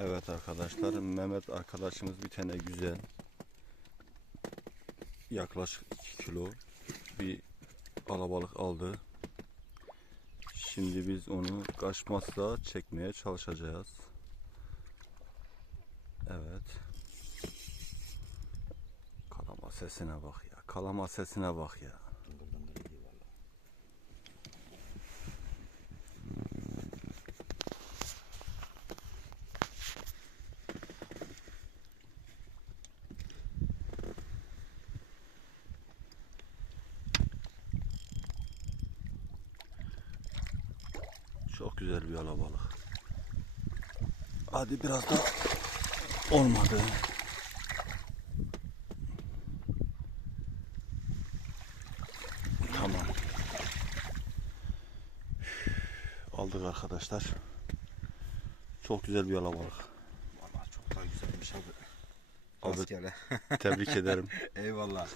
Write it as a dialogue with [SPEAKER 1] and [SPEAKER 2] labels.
[SPEAKER 1] Evet arkadaşlar Mehmet arkadaşımız bir tane güzel yaklaşık 2 kilo bir alabalık aldı. Şimdi biz onu kaçmazsa çekmeye çalışacağız. Evet. Kalama sesine bak ya. Kalama sesine bak ya. Çok güzel bir alabalık. Hadi biraz da olmadı. Tamam. Aldık arkadaşlar. Çok güzel bir alabalık.
[SPEAKER 2] Vallahi çok da güzelmiş abi.
[SPEAKER 1] Abi tebrik ederim.
[SPEAKER 2] Eyvallah.